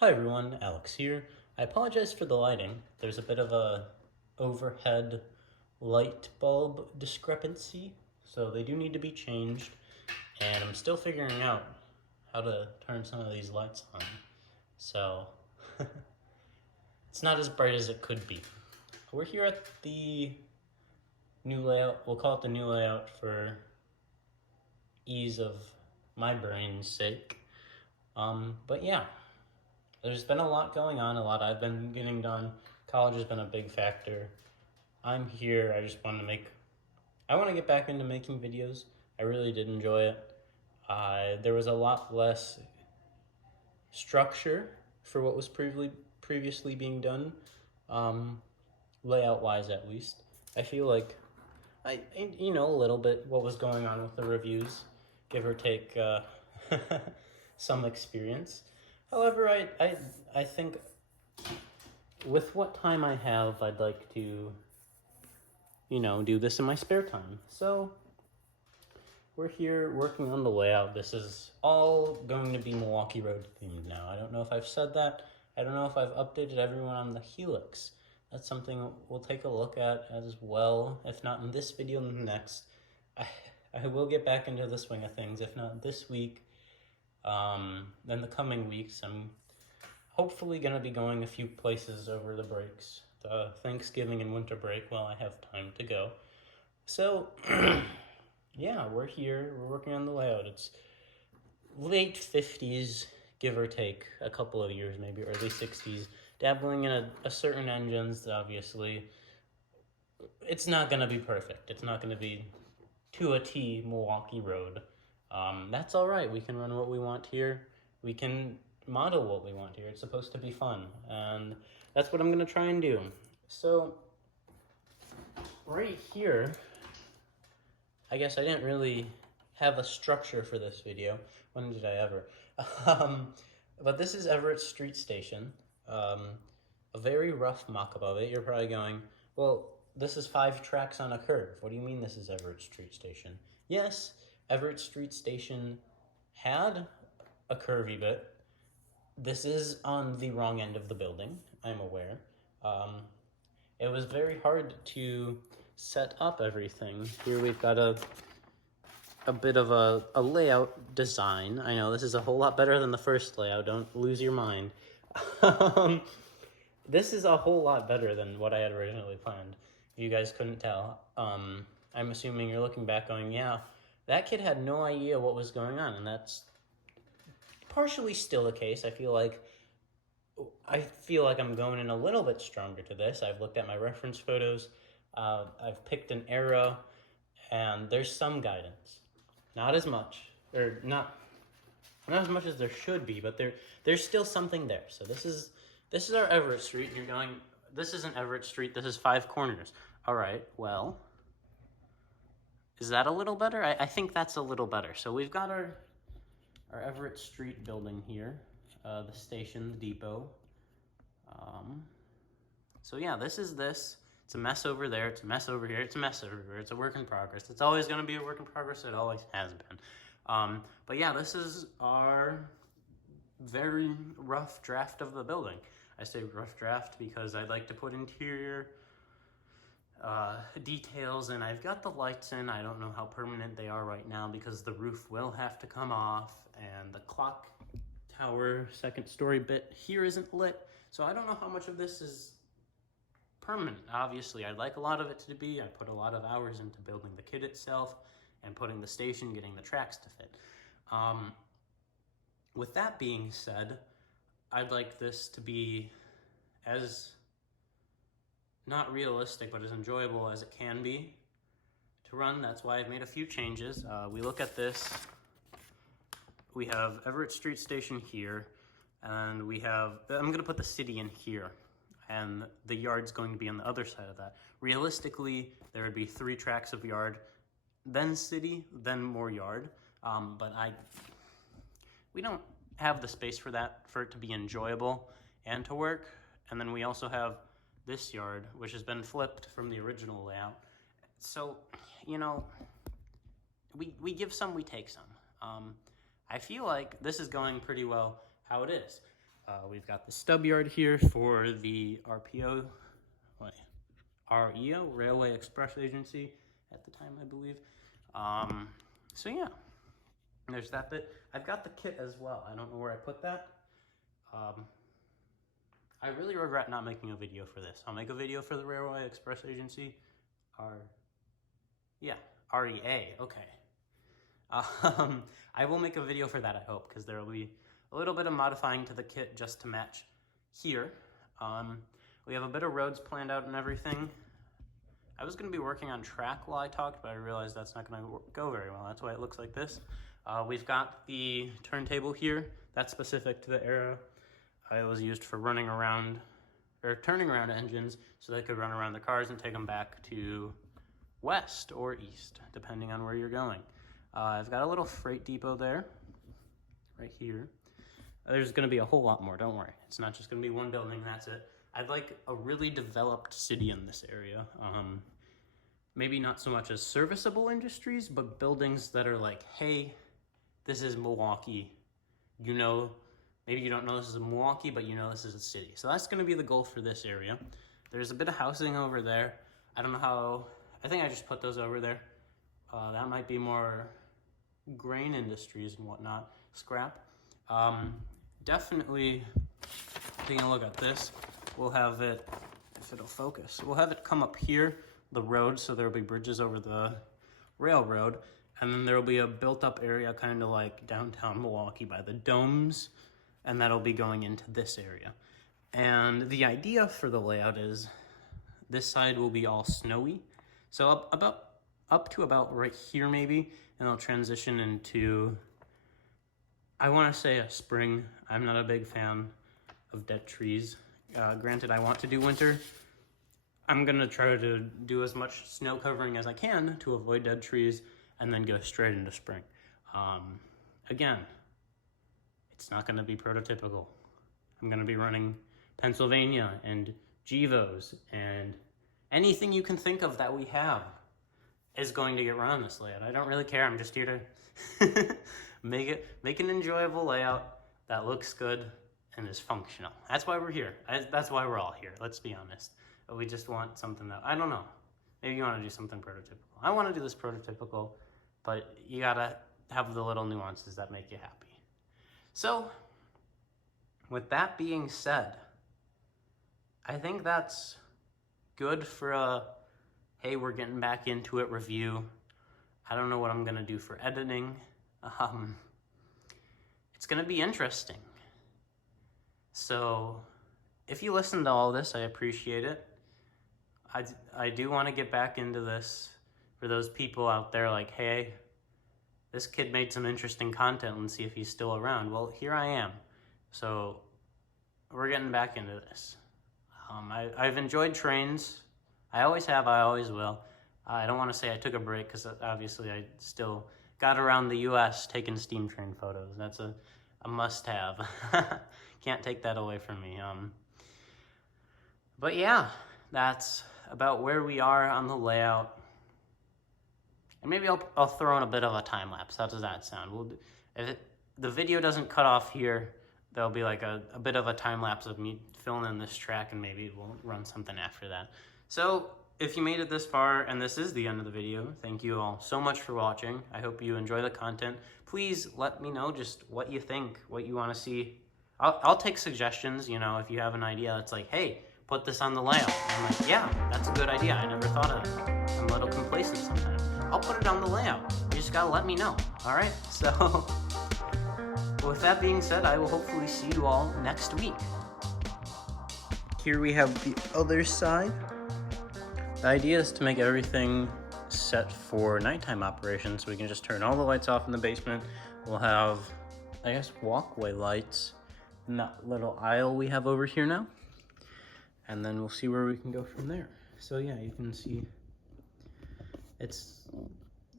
Hi everyone, Alex here. I apologize for the lighting. There's a bit of a overhead light bulb discrepancy, so they do need to be changed, and I'm still figuring out how to turn some of these lights on. So, it's not as bright as it could be. We're here at the new layout. We'll call it the new layout for ease of my brain's sake. But yeah. There's been a lot going on, a lot I've been getting done. College has been a big factor. I'm here, I want to get back into making videos. I really did enjoy it. There was a lot less structure for what was previously being done, layout-wise at least. I feel like, a little bit what was going on with the reviews, give or take some experience. However, I think with what time I have, I'd like to, do this in my spare time. So we're here working on the layout. This is all going to be Milwaukee Road themed now. I don't know if I've said that. I don't know if I've updated everyone on the Helix. That's something we'll take a look at as well. If not in this video, in the next. I will get back into the swing of things. If not this week, then the coming weeks, I'm hopefully going to be going a few places over the breaks, the Thanksgiving and winter break, while I have time to go. So, yeah, we're here. We're working on the layout. It's late 50s, give or take a couple of years, maybe early 60s, dabbling in a certain engines, obviously. It's not going to be perfect. It's not going to be to a T Milwaukee Road. That's all right. We can run what we want here. We can model what we want here. It's supposed to be fun, and that's what I'm going to try and do. So, right here, I guess I didn't really have a structure for this video. When did I ever? But this is Everett Street Station. A very rough mock-up of it. You're probably going, well, this is 5 tracks on a curve. What do you mean this is Everett Street Station? Yes, Everett Street Station had a curvy bit. This is on the wrong end of the building, I'm aware. It was very hard to set up everything. Here we've got a bit of a layout design. I know this is a whole lot better than the first layout, don't lose your mind. This is a whole lot better than what I had originally planned. If you guys couldn't tell, I'm assuming you're looking back going, yeah, that kid had no idea what was going on, and that's partially still the case. I feel like I'm going in a little bit stronger to this. I've looked at my reference photos. I've picked an arrow, and there's some guidance. Not as much, or not as much as there should be, but there's still something there. So this is our Everett Street, and you're going, this isn't Everett Street, this is 5 corners. All right, well, is that a little better? I think that's a little better. So we've got our Everett Street building here, the station, the depot. So yeah, this is this. It's a mess over there, it's a mess over here, it's a mess everywhere, it's a work in progress. It's always gonna be a work in progress, it always has been. But yeah, this is our very rough draft of the building. I say rough draft because I'd like to put interior details, and I've got the lights in. I don't know how permanent they are right now because the roof will have to come off, and the clock tower 2nd story bit here isn't lit, so I don't know how much of this is permanent. Obviously, I'd like a lot of it to be. I put a lot of hours into building the kit itself and putting the station, getting the tracks to fit. With that being said, I'd like this to be as not realistic, but as enjoyable as it can be to run. That's why I've made a few changes. We look at this. We have Everett Street Station here, and we have, I'm going to put the city in here, and the yard's going to be on the other side of that. Realistically, there would be 3 tracks of yard, then city, then more yard, but we don't have the space for that, for it to be enjoyable and to work. And then we also have this yard, which has been flipped from the original layout. So, we give some, we take some. I feel like this is going pretty well how it is. We've got the stub yard here for the REO, Railway Express Agency, at the time, I believe. So yeah, there's that bit. I've got the kit as well. I don't know where I put that. I really regret not making a video for this. I'll make a video for the Railway Express Agency. REA, okay. I will make a video for that, I hope, because there will be a little bit of modifying to the kit just to match here. We have a bit of roads planned out and everything. I was going to be working on track while I talked, but I realized that's not going to go very well. That's why it looks like this. We've got the turntable here. That's specific to the era. It was used for running around, or turning around engines so they could run around the cars and take them back to west or east, depending on where you're going. I've got a little freight depot there, right here. There's gonna be a whole lot more, don't worry. It's not just gonna be one building, that's it. I'd like a really developed city in this area. Maybe not so much as serviceable industries, but buildings that are like, hey, this is Milwaukee. You know, maybe you don't know this is Milwaukee, but you know this is a city. So that's gonna be the goal for this area. There's a bit of housing over there. I don't know how, I think I just put those over there. That might be more grain industries and whatnot, scrap. Definitely taking a look at this, we'll have it, if it'll focus, we'll have it come up here, the road, so there'll be bridges over the railroad, and then there'll be a built-up area kind of like downtown Milwaukee by the domes, and that'll be going into this area. And the idea for the layout is this side will be all snowy, so up to about right here maybe, and I'll transition into, I want to say a spring. I'm not a big fan of dead trees. Granted, I want to do winter. I'm gonna try to do as much snow covering as I can to avoid dead trees and then go straight into spring. Again, it's not gonna be prototypical. I'm gonna be running Pennsylvania and Gevos and anything you can think of that we have is going to get run on this layout. I don't really care. I'm just here to make an enjoyable layout that looks good and is functional. That's why we're here. That's why we're all here. Let's be honest. We just want something that, I don't know. Maybe you want to do something prototypical. I want to do this prototypical, but you gotta have the little nuances that make you happy. So, with that being said, I think that's good for a, hey, we're getting back into it review. I don't know what I'm gonna do for editing. It's gonna be interesting. So, if you listen to all this, I appreciate it. I do want to get back into this for those people out there like, hey, this kid made some interesting content, let's see if he's still around. Well, here I am. So, we're getting back into this. I've enjoyed trains. I always have, I always will. I don't want to say I took a break because obviously I still got around the US taking steam train photos. That's a must-have. Can't take that away from me. But yeah, that's about where we are on the layout. And maybe I'll throw in a bit of a time lapse. How does that sound? If the video doesn't cut off here, there'll be like a bit of a time lapse of me filling in this track, and maybe we'll run something after that. So if you made it this far and this is the end of the video, thank you all so much for watching. I hope you enjoy the content. Please let me know just what you think, what you want to see. I'll take suggestions, you know, if you have an idea that's like, hey, put this on the layout. And I'm like, yeah, that's a good idea. I never thought of that. I'm a little complacent sometimes. I'll put it on the layout. You just gotta let me know, all right? So with that being said, I will hopefully see you all next week. Here we have the other side. The idea is to make everything set for nighttime operations, so we can just turn all the lights off in the basement. We'll have, I guess, walkway lights in that little aisle we have over here now. And then we'll see where we can go from there. So yeah, you can see it's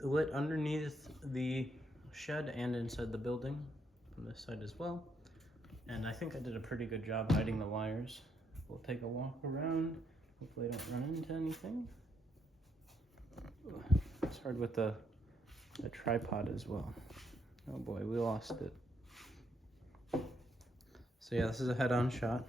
lit underneath the shed and inside the building from this side as well. And I think I did a pretty good job hiding the wires. We'll take a walk around. Hopefully I don't run into anything. It's hard with the tripod as well. Oh boy, we lost it. So yeah, this is a head-on shot.